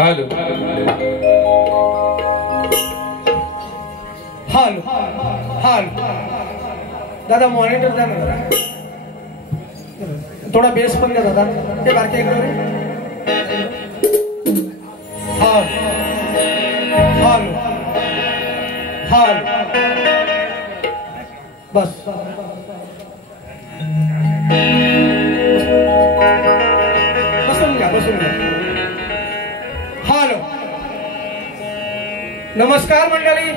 Hello hello hello दादा monitor द्या ना, थोडा बेस पण द्या दादा. ते बारके इकडे हॉल हॉल हॉल बस. बसून घ्या बसून घ्या. हॅलो नमस्कार मंडळी.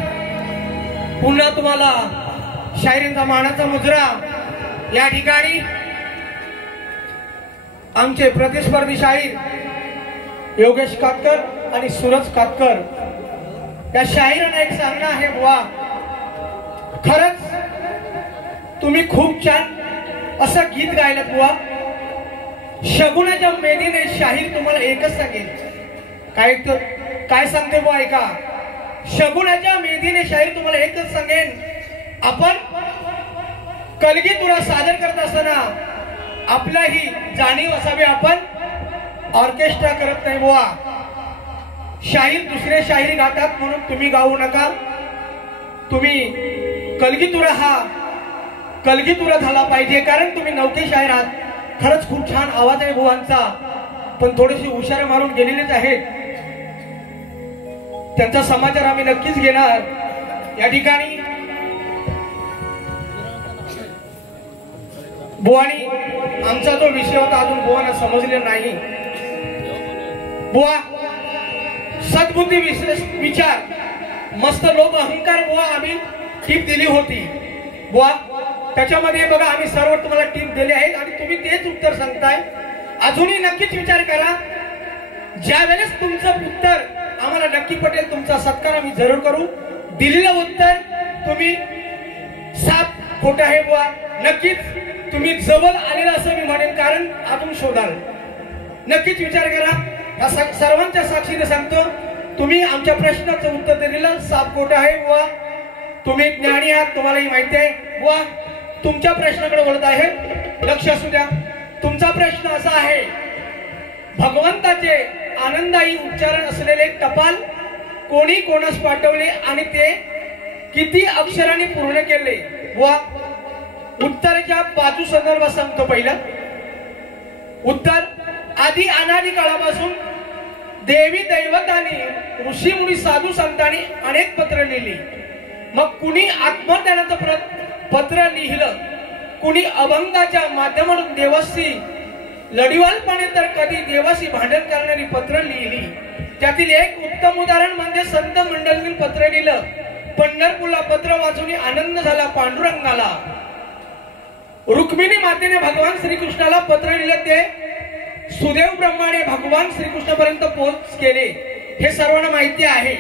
पुन्हा तुम्हाला शायरींचा मानाचा मुजरा या ठिकाणी आमचे प्रतिस्पर्धी शाहीर योगेश कातकर आणि सूरज कातकर या शाहिरांना एक सांगणं आहे. बुवा खरंच तुम्ही खूप छान असं गीत गायलं बुवा. शगुनाच्या मेदीने शाहीर तुम्हाला एकच सांगेल. काय सांगते बुवा ऐका. शगुनाच्या मेदीने शाहीर तुम्हाला एकच सांगेन, आपण कलगीतुरा सादर करत असताना आपल्याही जाणीव असावी. आपण ऑर्केस्ट्रा करत नाही बुवा. शाहीर दुसरे शाहीर गातात म्हणून तुम्ही गाऊ नका. तुम्ही कलगीतुरा झाला पाहिजे, कारण तुम्ही नवखे शाहीर आहात. खरंच खूप छान आवाज आहे बुवांचा, पण थोडीशी उशारा मारून गेलेलेच आहेत. त्यांचा समाचार आम्ही नक्कीच घेणार. या ठिकाणी बुवानी आमचा जो विषय होता अजून बुवांना समजले नाही. बुवा सद्बुद्धी विचार मस्त लोभ अहंकार बुवा आम्ही टीप दिली होती. बुवा त्याच्यामध्ये बघा आम्ही सर्व तुम्हाला टीप दिली आहे आणि तुम्ही तेच उत्तर सांगताय. अजूनही नक्कीच विचार करा. ज्या वेळेस तुमचं उत्तर आम्हाला नक्की पटेल तुमचा सत्कार आम्ही जरूर करू. दिलेलं उत्तर तुम्ही साफ खोटं आहे बुवा. नक्कीच तुम्ही जवळ आलेला असं मी म्हणेन, कारण अजून शोधाल. नक्कीच विचार करा. सर्वांच्या साक्षीने सांगतो तुम्ही आमच्या प्रश्नाचं उत्तर दिलेलं साफ खोटं आहे बुवा. तुम्ही ज्ञानी आहात, तुम्हालाही माहिती आहे बुवा. तुमच्या प्रश्नाकडे वळत आहे, लक्ष असू द्या. तुमचा प्रश्न असा आहे, भगवंताचे आनंददायी उच्चारण असलेले टपाल कोणी कोणास पाठवले आणि ते किती अक्षरांनी पूर्ण केले. बुवा उत्तराच्या बाजू संदर्भात सांगतो. पहिलं उत्तर, आधी अनादी काळापासून देवी दैवतांनी ऋषीमुनी साधू संतांनी अनेक पत्र लिहिली. मग कुणी आत्मज्ञानाचं पत्र लिहिलं, कुणी अभंगाच्या माध्यमातून देवाशी लढिवालपणे तर कधी देवाशी भांडण करणारी पत्र लिहिली. त्यातील एक उत्तम उदाहरण म्हणजे संत मंडळींनी पत्र लिहिलं. पंढरपूरला पत्र वाचून आनंद झाला पांडुरंगाला. रुक्मिणी मातेने भगवान श्रीकृष्णाला पत्र लिहिलं, ते सुदेव ब्रह्माने भगवान श्रीकृष्णापर्यंत पोहोच केले. हे सर्वांना माहिती आहे.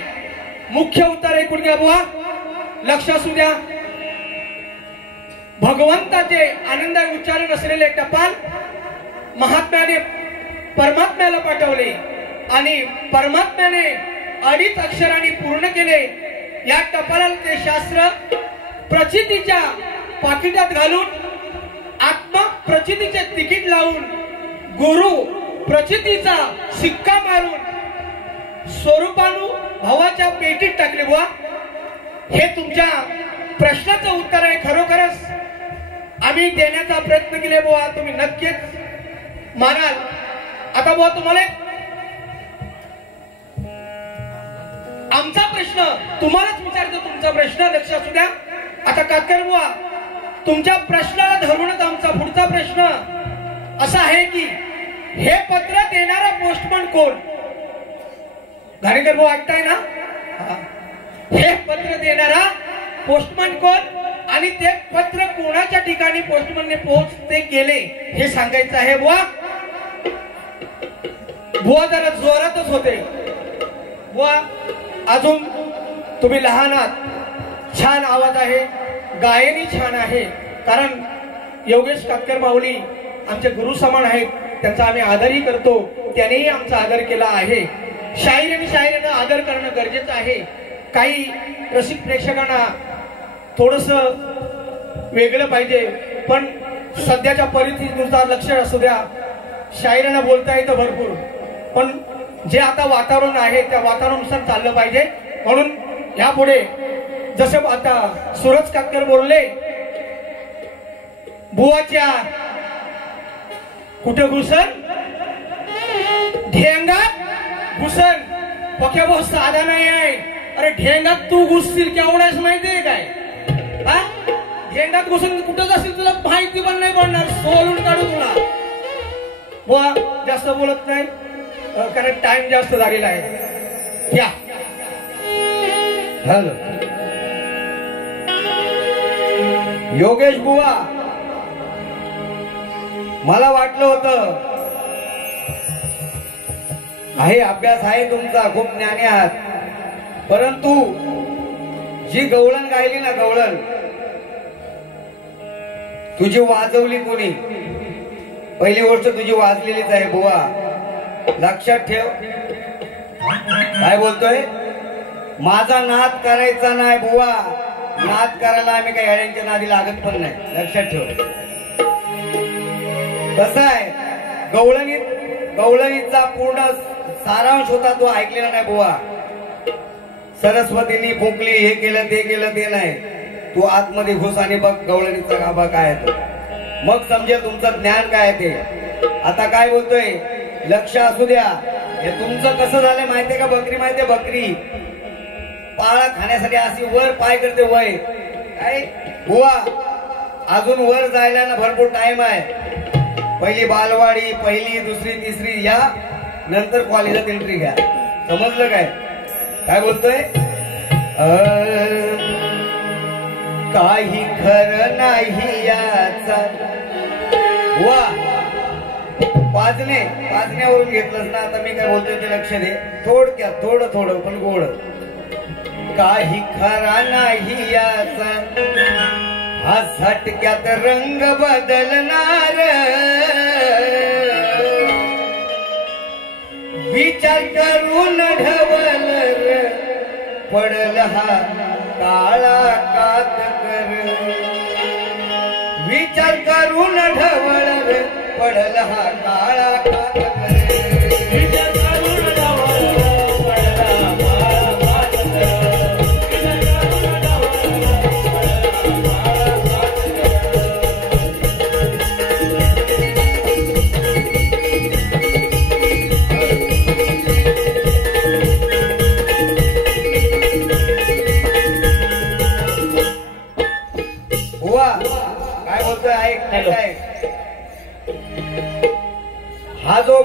मुख्य उत्तर ऐकून घ्या बुवा, लक्ष असू द्या. भगवंताचे आनंदाचे उच्चारण असलेले टपाल महात्म्याने परमात्म्याला पाठवले आणि परमात्म्याने अडीच अक्षरांनी पूर्ण केले. या टपालाला ते शास्त्र प्रचितीच्या पाकिटात घालून, आत्मा प्रचितीचे तिकीट लावून, गुरु प्रचितीचा सिक्का मारून स्वरूपानु भावाच्या पेटीत टाकले. बुवा हे तुमच्या प्रश्नाचं उत्तर आहे. खरोखरच आम्ही देण्याचा प्रयत्न केले बुवा. तुम्ही नक्कीच मानाल. आता बुवा तुम्हाला आमचा प्रश्न तुम्हालाच विचारतो. तुमचा प्रश्न लक्ष असू द्या. आता कातकर बुवा तुमच्या प्रश्नाला धरूनच आमचा पुढचा प्रश्न असा आहे की हे पत्र देणारा पोस्टमन कोण? घाणेकर बुवा ऐकताय ना? हे पत्र देणारा पोस्टमन कोण आणि ते पत्र कोणाच्या ठिकाणी पोस्टमनने पोहोचते गेले हे सांगायचं आहे. बुवा बुवा जरा जोरातच होते. बुवा अजून तुम्ही लहान आहात, छान आवाज आहे, गायनी छान आहे. कारण योगेश कातकर माऊली आमचे गुरु समान आहेत, त्यांचा आम्ही आदरही करतो. त्यानेही आमचा आदर केला आहे. शाहीर आणि शाहिरांना आदर करणं गरजेचं आहे. काही रसिक प्रेक्षकांना थोडस वेगळं पाहिजे, पण सध्याच्या परिस्थितीनुसार लक्ष असू द्या. शाहिरांना बोलता येतं भरपूर, पण जे आता वातावरण आहे त्या वातावरणानुसार चाललं पाहिजे. म्हणून यापुढे जसं आता सूरज कातकर बोलले बुवाच्या कुठं घुसन ढेंगात घुसन पक्या बहुत साधा नाही आहे. अरे ढेंगात तू घुसतील केवढ्याच माहितीये काय हा ढेंगात घुसून कुठं जाशील तुला माहिती पण नाही पडणार सोलून काढू तुला. बुवा जास्त बोलत नाही कारण टाइम जास्त झालेला आहे. या हॅलो योगेश बुवा मला वाटलं होतं आहे अभ्यास आहे तुमचा खूप ज्ञानी आहात परंतु जी गवळण गायली ना गवळण तुझी वाजवली कोणी पहिली गोष्ट तुझी वाजलेलीच आहे बुवा लक्षात ठेव. काय बोलतोय माझा नाद करायचा नाही बुवा नाद करायला आम्ही काही येड्यांच्या नादी लागत पण नाही लक्षात ठेव. कसं आहे गवळणीचा पूर्ण सारांश होता तो ऐकलेला नाही बुवा. सरस्वतींनी फुंकली हे केलं ते नाही तू आतमध्ये घुस आणि बघ गवळणीचा गाभा काय आहे तो मग समजेल तुमचं ज्ञान काय आहे ते. आता काय बोलतोय लक्ष असू द्या. हे तुमचं कसं झालंय माहितीये का बकरी माहितीये बकरी पाळा खाण्यासाठी अशी वर पाय करते वय काय बुवा अजून वर जायला ना भरपूर टाइम आहे. पहिली बालवाडी पहिली दुसरी तिसरी या नंतर कॉलेजात एंट्री घ्या समजलं काय काय बोलतोय. काही खरं नाही याचा वा पाजण्यावरून घेतलंच ना आता मी काय बोलतोय ते लक्ष दे थोडक्यात थोडं पण गोड. काही खरा नाही याचा हा झटक्यात रंग बदलणार विचार करून ढवल पडल हा काळा कातकर विचार करून ढवळ पडल हा काळा कातकर विचार करून ढवळ हा जो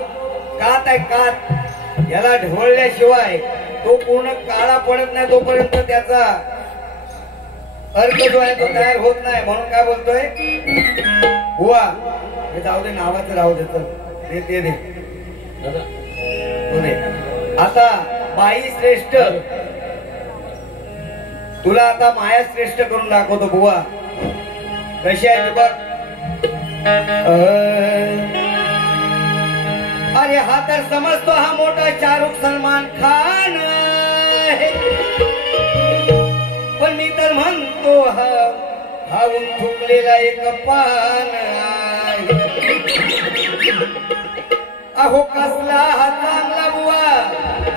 कात आहे कात याला ढवळल्याशिवाय तो पूर्ण काळा पडत नाही तोपर्यंत त्याचा अर्थ जो आहे तो तयार होत नाही. म्हणून काय बोलतोय हुआ हे जाऊ दे नावाचं राहू दे ते दे. आता बाई श्रेष्ठ तुला आता माया श्रेष्ठ करून दाखवतो बुवा कशी आहे बघ. अरे हा तर समजतो हा मोठा शाहरुख सलमान खान आहे पण मी तर म्हणतो हा थुकलेला एक पान आहे. अहो कसला हा चांगला बुवा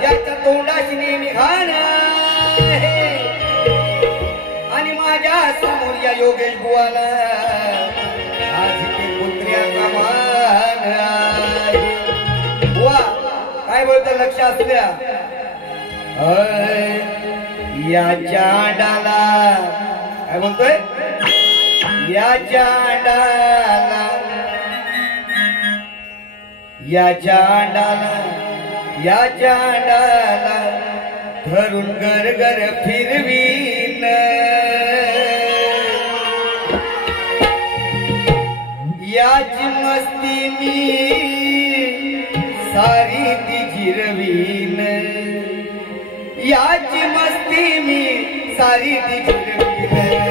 याच्या तोंडाशी नेहमी घाण आहे आणि माझ्या समोर या योगेश बुवाला आज पुत्र्याचा मान आहे. बुवा काय बोलतो लक्ष असू द्या. याच्या डाला काय बोलतोय याच्या डाला धरून गरगर फिरवीन याची मस्ती मी सारी ती जिरवीन याची मस्ती मी सारी ती जिरवीन.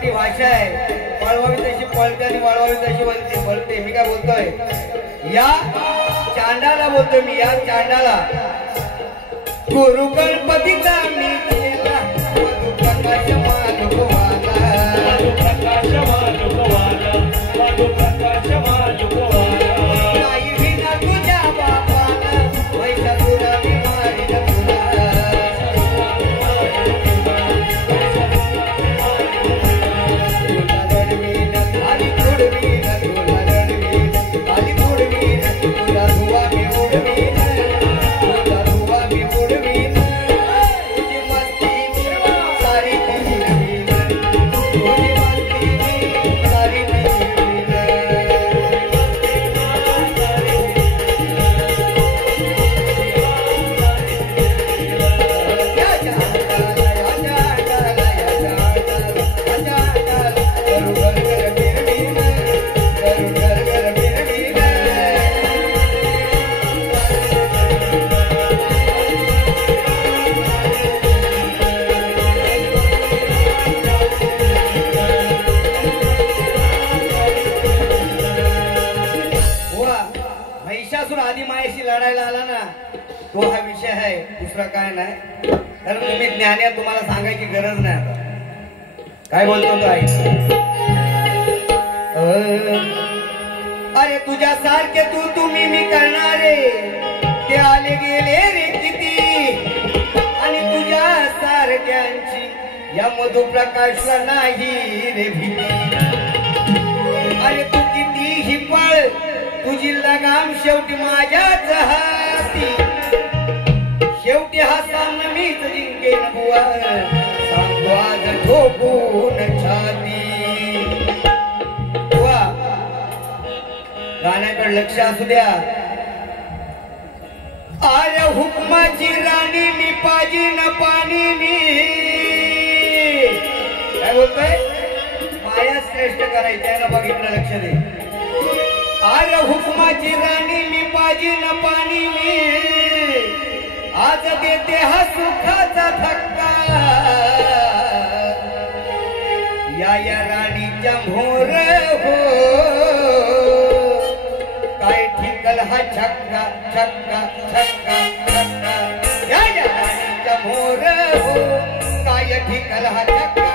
मराठी भाषा आहे. पळवावी तशी पळते आणि वळवावी तशी वळते पळते. मी काय बोलतोय या चांडाला बोलतो मी. या चांडाला गुरु गणपतीचा मी केला प्रकाश माधुवाला प्रकाश माधुवाला प्रकाश माधुवाला नाही विना तुझ्या बापाला पैसा तुला मी मारील तुला रणवीन आली तुडवीन तुला रणवीन आली तुडवीन तुला धुवा मी उडवीन तुला धुवा मी उडवीन तुझी मस्ती सारी हिरवीन तुझी मस्ती सारी हिरवीन महिषासूर आधी मायाशी लढायला आला ना तो हा विषय आहे. दुसरा काय नाही. कारण तुम्ही ज्ञानी आहात, तुम्हाला सांगायची गरज नाही. आता काय बोलतो तो आई. अरे तुझ्या सारखे तुम्ही मी करणारे ते आले गेले रे किती आणि तुझ्या सारख्यांची या मधुप्रकाशला नाही रे भीती. अरे तू कितीही पळ तुझी लगाम शेवटी माझ्याच हाती. शेवटी हा सामना मीच जिंकेन बुवा सांगतो आज ठोकून छाती. बुवा गाण्याकडे लक्ष असू द्या. अरे हुकमाची राणी मी पाजी न पाणी मी काय बोलतोय. माया श्रेष्ठ करायची आहे ना. बघितलं लक्ष दे. अरे हुकमाची राणी मी पाजी न पाणी मी आज देते हा सुखाचा धक्का. या राणीच्या भोर हो काय ठिकल हा छक्का छक्का छक्का छक्का. या राणीच्या भोर हो काय ठिकल हा छक्का.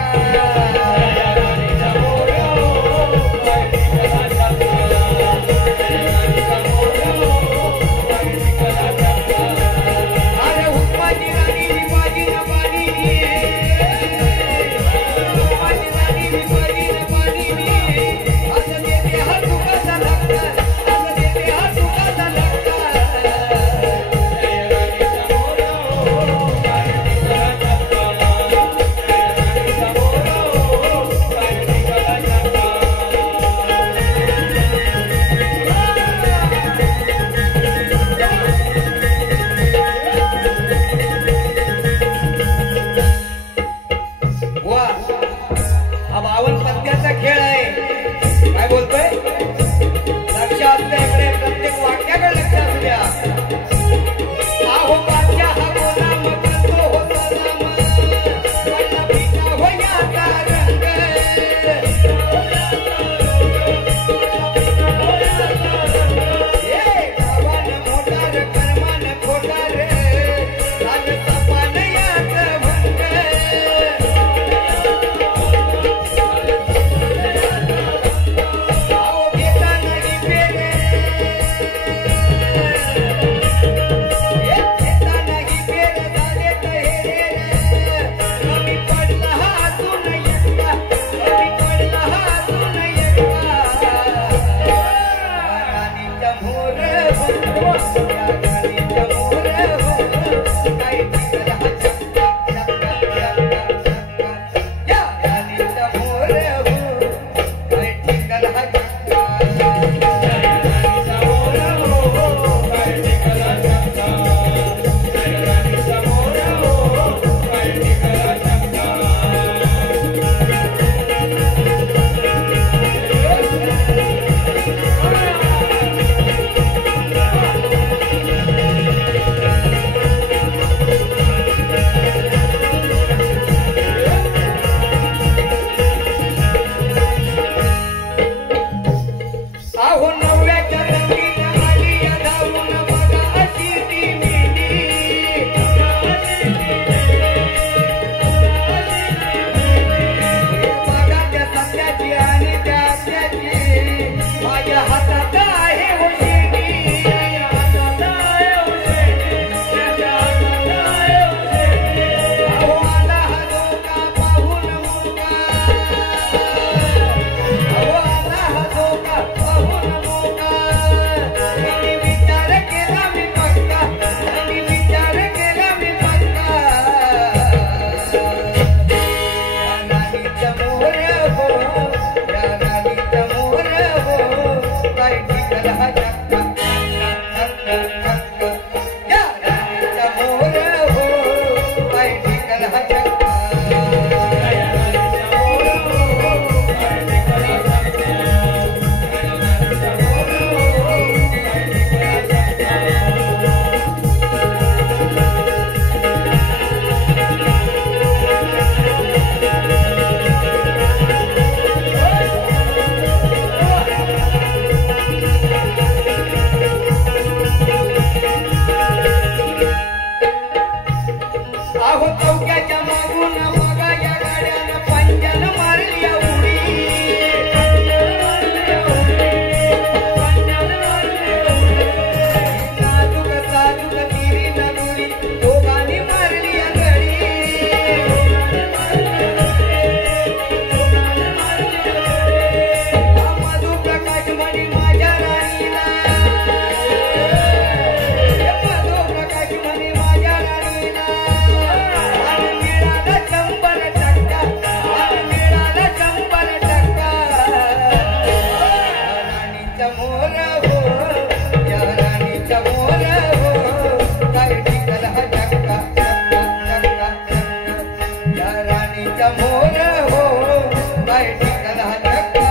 टिकल हा चक्का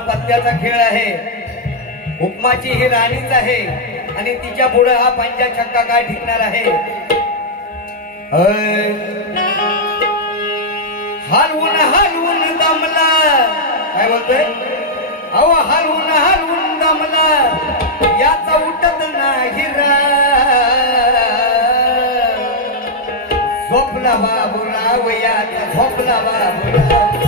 पत्त्याचा खेळ आहे. हुकमाची ही राणीच आहे आणि तिच्या पुढे हा पंचा छक्का काय ठिकणार आहे. हलवून हलवून दमला काय बोलतोय अहो हलवून हलवून दमला याचा उठत नाही रा झोपला बाबूराव याचा झोपला बाबूराव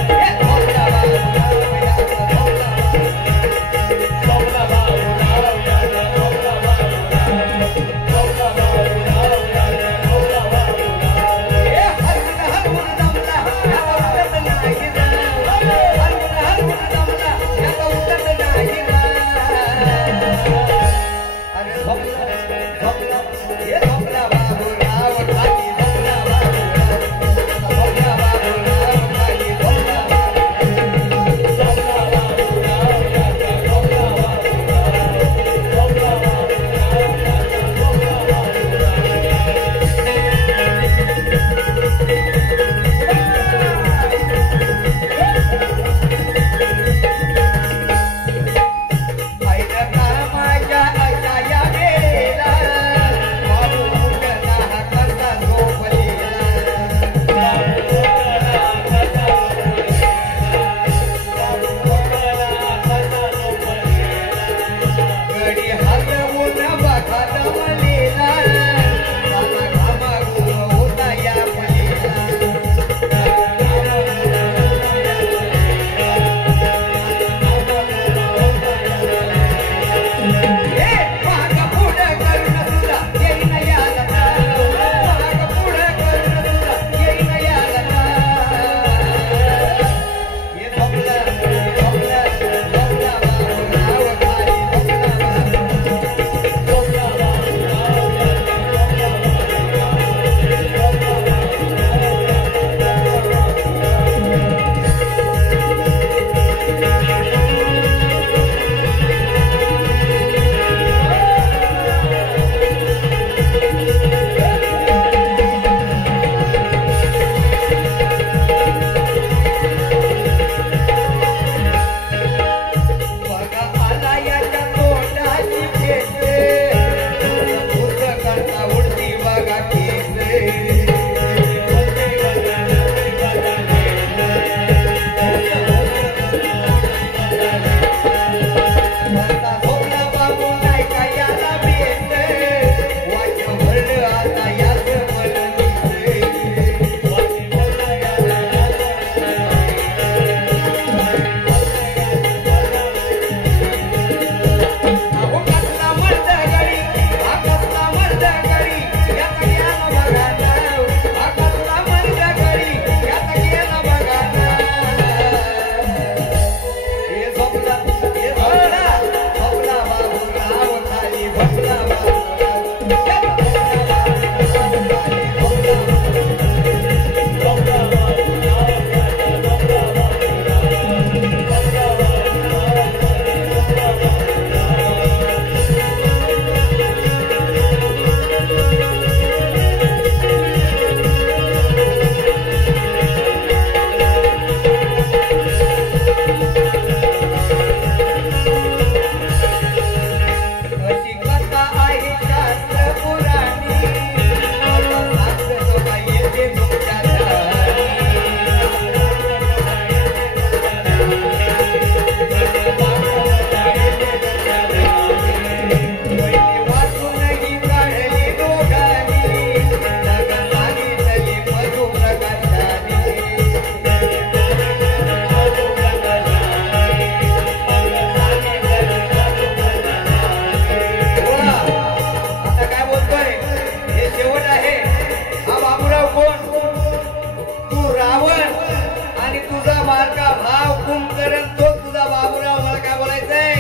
कुंभकर्ण तो तुझा बाबूराव. मला काय बोलायचंय?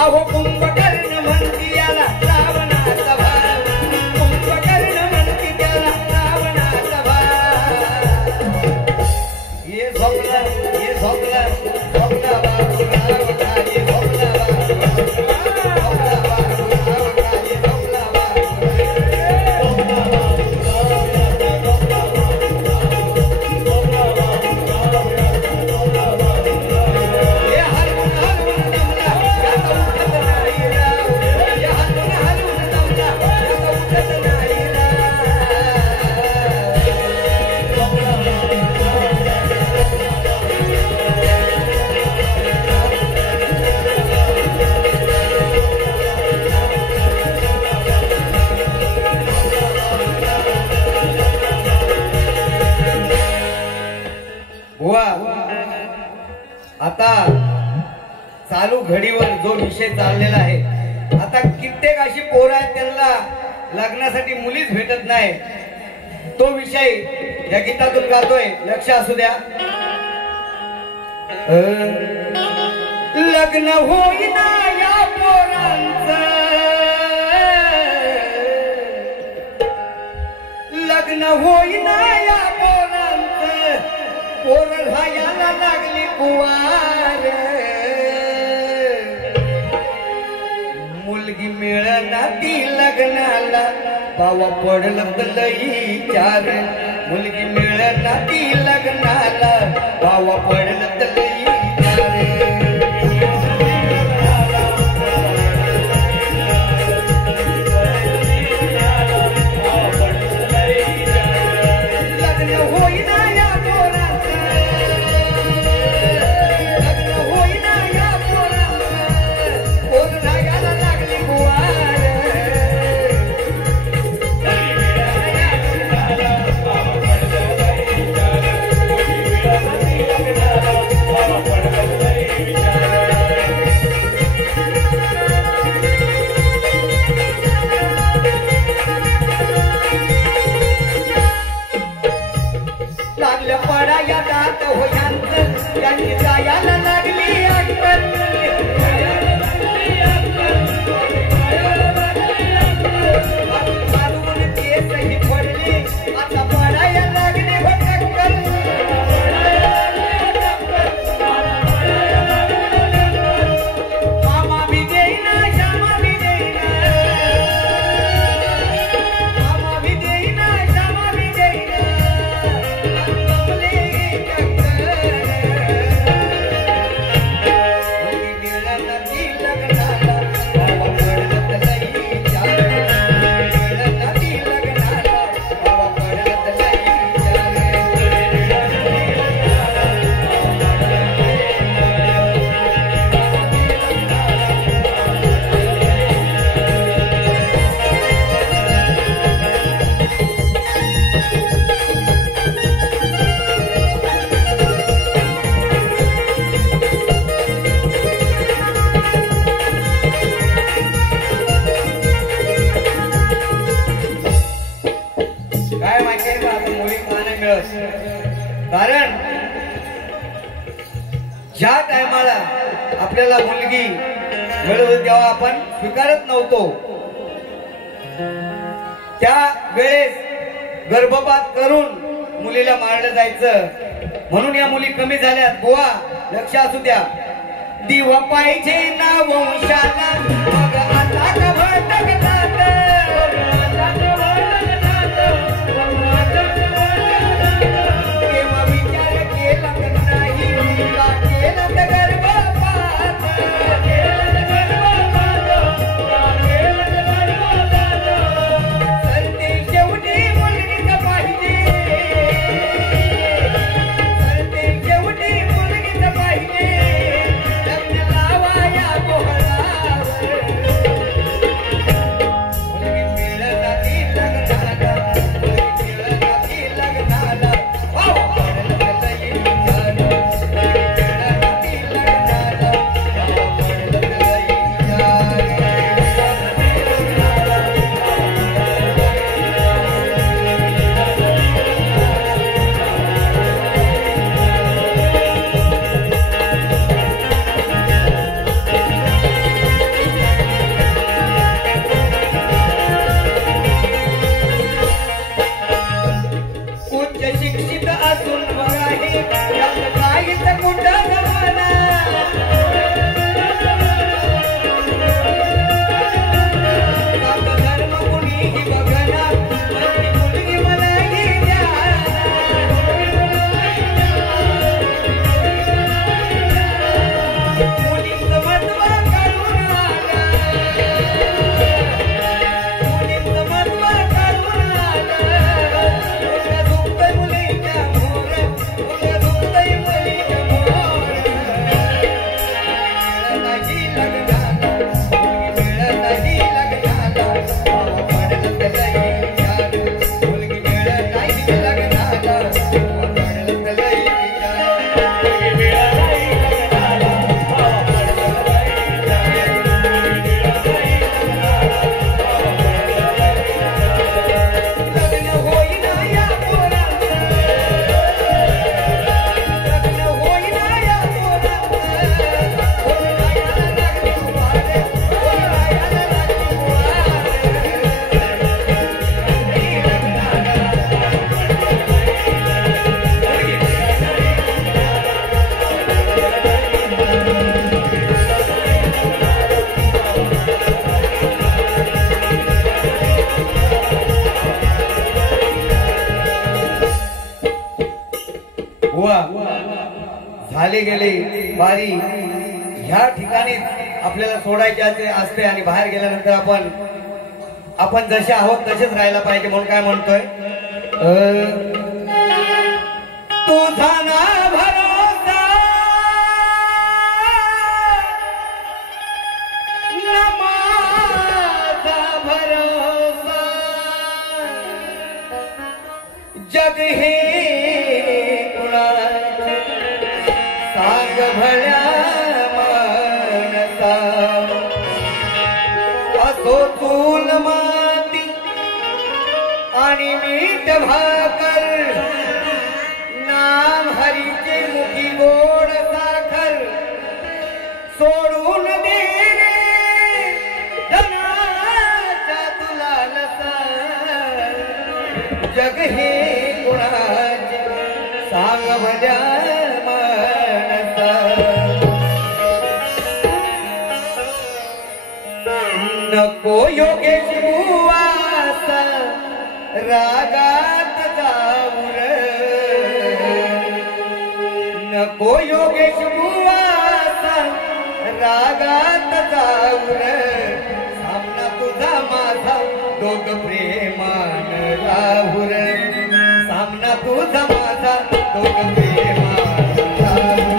अहो कुंभकर्ण म्हणती याला रावणाचा भाव. कुंभकर्ण म्हणती त्याला रावणाचा भाव. ये झोपला झोपला बाबूराव का ये झोपला आता चालू घडीवर जो विषय चाललेला आहे, आता कित्येक अशी पोरं आहेत त्यांना लग्नासाठी मुलीच भेटत नाही. तो विषय या गीतातून गातोय, लक्ष असू द्या. लग्न होईना या पोरांचं, लग्न होईना या पोरांचं, पोर राहायला लागली कुवार. मुलगी मिळना ती लग्नाला, बावा पडलं लई चार. मुलगी मिळना ती लग्नाला, बावा पडलं लई चार. कारण ज्या टायमाला आपल्याला मुलगी मिळत तेव्हा आपण स्वीकारत नव्हतो. त्या वेळेस गर्भपात करून मुलीला मारलं जायचं. म्हणून या मुली कमी झाल्यात. बुवा लक्ष असू द्या. दिवा पाहिजे ना वंशाला, मग आता भटकतात. उच्च शिक्षित असून बघा हे यात काहीच कुठं जमाना धर्म कुणीही बघना माझी मुलगी मलाही द्या मुलीचं महत्व कळून आलं मुलीचं महत्व कळून आलं मुलगा झुकतोय मुलीच्या मोर मुलगा झुकतोय मुलीच्या मोर नाही लग्नाला मुलगी मिळत नाही लग्नाला भावा पडलं त्यालाही विचार मुलगी मिळत नाही लग्नाला भावा पडलं त्यालाही लग्न होईना या पोराचं लग्न होईना या पोराचं होईना लागली वार होईना लागली झाले गेले बारी ह्या ठिकाणी आपल्याला सोडायचे असते आणि बाहेर गेल्यानंतर आपण जसे आहोत तसेच राहायला पाहिजे म्हणून काय म्हणतोय तुझा ना भरोसा न माझा भरोसा जग हे सांग भल्या मानसा असो चूल माती आणि मीठ भाकर नाम हरीचे मुखी गोड साखर सोडून दे रे धनाच्या तुला लसा जग हे कुणाचे सांग भल्या नको योगेश बुवास रागात जाऊर नको योगेश बुवास रागात जाऊर सामना तुझा माझा दोघ प्रेमान राहुर सामना तुझा माझा दोघ प्रेमान राहुर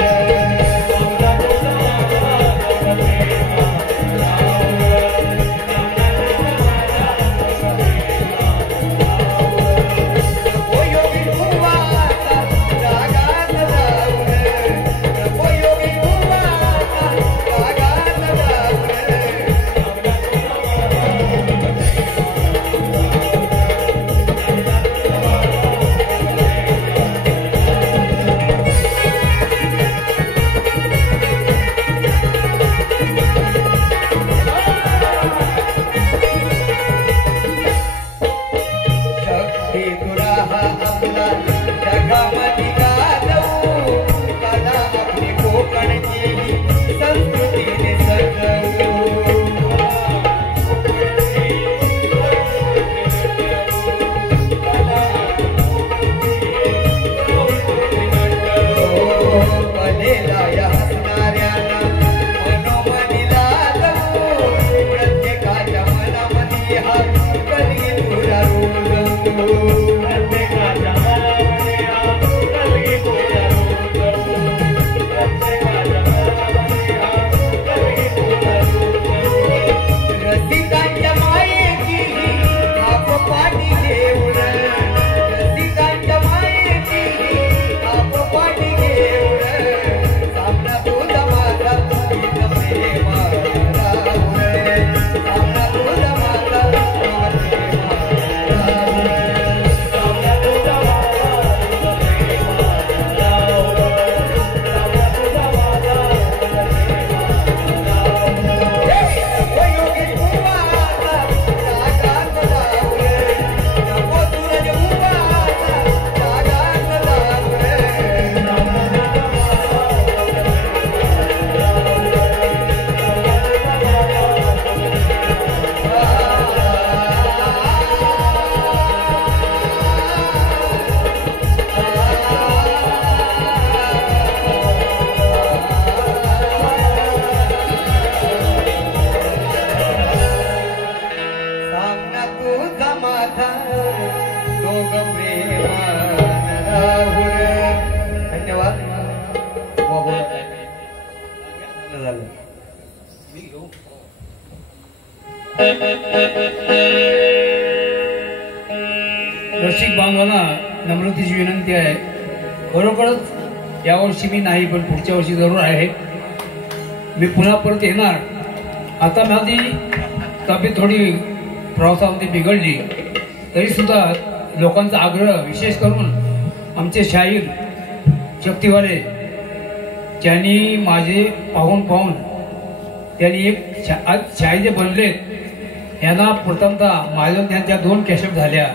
रसिक बांधवांना नम्रतेची विनंती आहे, खरोखरच यावर्षी मी नाही पण पुढच्या वर्षी जरूर आहे. मी पुन्हा परत येणार. आता माझी तब्येत थोडी प्रवासामध्ये बिघडली तरी सुद्धा लोकांचा आग्रह, विशेष करून आमचे शाहीर शक्तीवाले ज्यांनी माझे पाहून त्यांनी एक आज शाहीर जे बनले यांना प्रथमतः माझ्या त्यांच्या 2 कॅसेट झाल्या.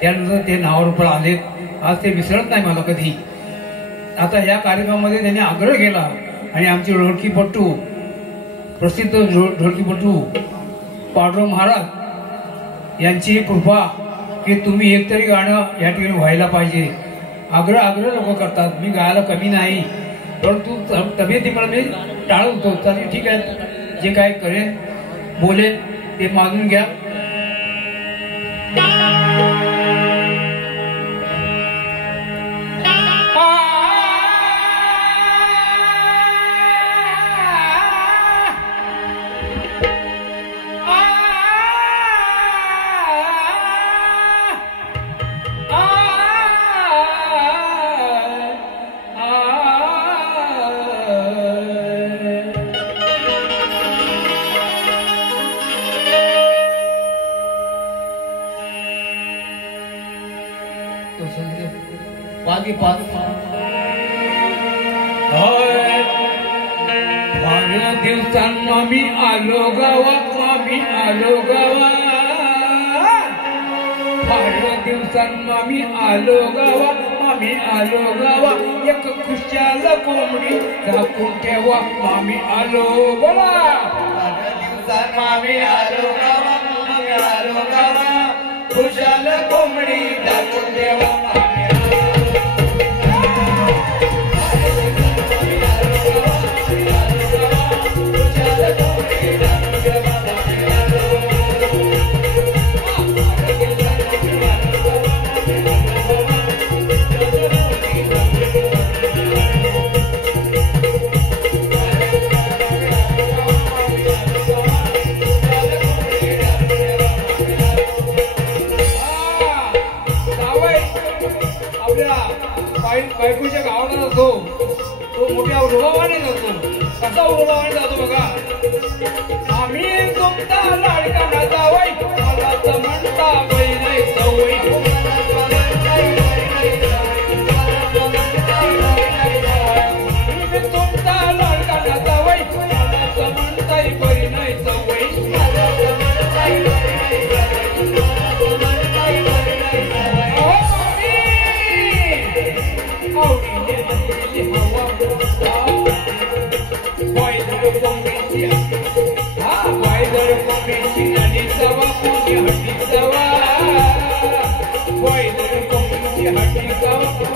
त्यानंतर ते नावारूपाला आले. आज ते विसरत नाही मला कधी. आता या कार्यक्रमामध्ये त्यांनी आग्रह केला आणि आमचे ढोलकीपट्टू, प्रसिद्ध ढोलकीपट्टू पांडुरंग महाराज यांची कृपा की तुम्ही एकतरी गाणं या ठिकाणी व्हायला पाहिजे. आग्रह लोक करतात. मी गायला कमी नाही, परंतु तब्येतीमुळे मी टाळत होतो. तरी ठीक आहे, जे काय करेन बोलेन ते मागून घ्या. फार दिवसांना मी आलो गावा, मामी आलो गावा. फार दिवसांना मी आलो गावा, मामी आलो गावा. एक खुशाल कोंबडी झाकून ठेवा, मामी आलो. बोला. मामी आलो गावा, मामी आलो गावा. खुशाल कोंबडी झाकून ठेवा, मामी आलो. बायकोच्या गावाला जातो तो मोठ्या उडवाने जातो. कसा उडवाने जातो बघा. आम्ही तुमचा लाडका ना जावई, मला तर म्हणता बाई नाही सवय. तुमचा लाडका ना जावई, मला तर म्हणताय बरी नाही सवय. हट्टी जावा